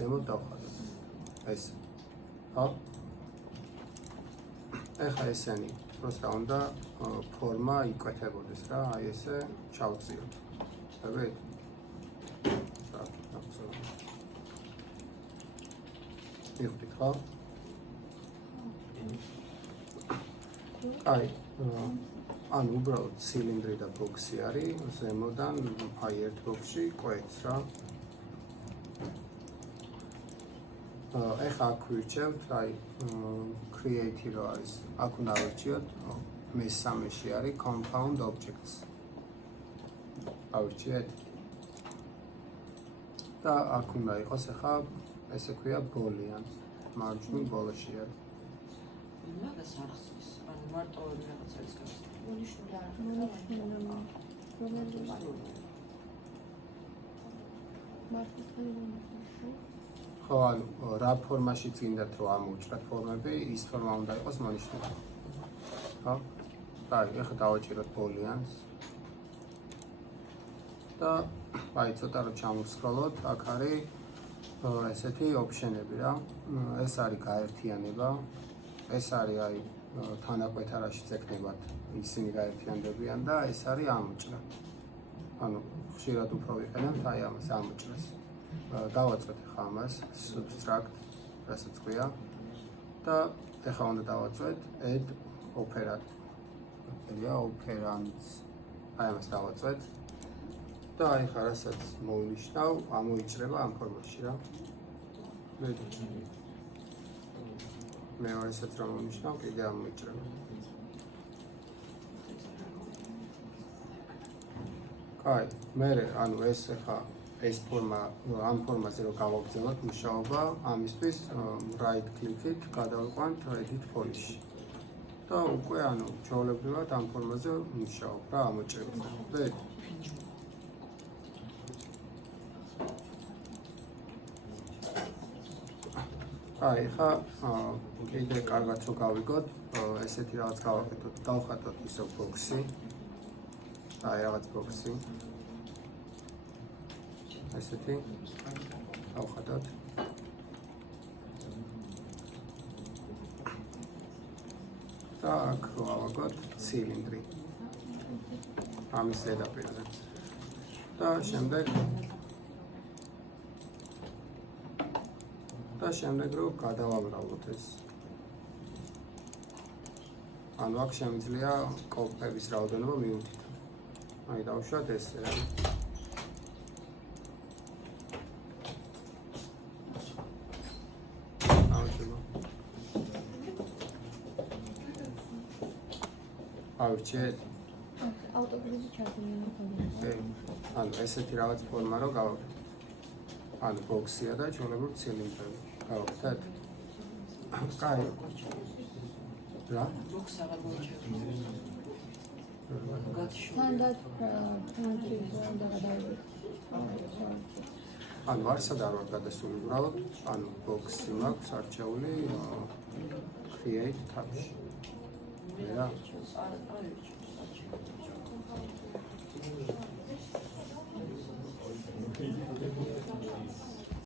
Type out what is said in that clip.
ზემოთ დავხატოთ. ეს. ხო? ეხლა ესენი просто უნდა ფორმა იკვეთებოდეს რა, აი ესე ჩავწიოთ. ხებით? მივხვდით ხო? აი, ანუ უბრალოდ ცილინდრი და ბოქსი არის, ზემოდან აი ერთ ბოქსში კვეთს რა. ეხლა აქ ვირჩევთ, აი create რო არის, აქ უნდა ვირჩიოთ, მესამეში არის compound objects. ავირჩიეთ. და აქ უნდა იყოს ეხლა ესე ქვია ბოლიან, მარჯვნივ ბოლოში არის. მაგას არ ხსნის, ანუ მარტო რაღაცა ის გასწრაფ. ხო, ანუ რა ფორმაში წინდათ რომ ამოვჭრათ ფორმები, ის ფორმა უნდა იყოს მონიშნული. ხო? აი, ეხლა დავაჭიროთ ბოლიანს. და აი ცოტა რომ ჩამოვსკროლოთ, აქ არის ესეთი ოპშენები რა. ეს არის გაერთიანება. ეს არის აი თანაკვეთ არაში წეკნებად ისინი გაერთიანდებიან და ეს არის ამოჭრა. ანუ ხშირად უფრო ვიყენებთ აი ამას ამოჭრას. დავაწვეთ ახლა ამას subtract, რასაც ქვია და ახლა უნდა დავაწვეთ add operands. აი ამას დავაწვეთ და აი ხა რასაც მოვნიშნავ, ამოიჭრება ამ ფორმაში რა. მეორესაც რომ მოვნიშნავ, კიდე ამოიჭრება. კაი, მერე ანუ ეს ახლა ეს ფორმა ამ ფორმაზე რომ გავაგრძელოთ მუშაობა, ამისთვის right click-ით გადავიყვანთ edit polish-ში. და უკვე ანუ ჩვეულებრივად ამ ფორმაზე მუშაობ რა ამოჭრებს. აი, ხა კიდე კარგად რო გავიგოთ, ესეთი რაღაც გავაკეთოთ, დავხატოთ ისო ბოქსი. აი, რაღაც ბოქსი. ესეთი დავხატოთ. და აქ ვავაგოთ ცილინდრი. ამის ზედაპირზე. და შემდეგ რომ გადავამრავლოთ ეს. ანუ აქ შემიძლია კოპების რაოდენობა მივუთითოთ. აი დავუშვათ ესე რა. ავირჩიეთ? ავტოგრიზი ჩადენილი. ანუ ესეთი რაღაც ფორმა რო გავაკეთოთ. ანუ ბოქსია და ჩვეულებრივ ცილინდრი. გავაკეთეთ? კაი. რა? ბოქს აღარ მოიჭერს. თანდათ ფრანჩიზი და გადავიდეთ. ანუ არსად არ ვარ გადასული უბრალოდ, ანუ ბოქსი მაქვს არჩეული create tab-ში. რა?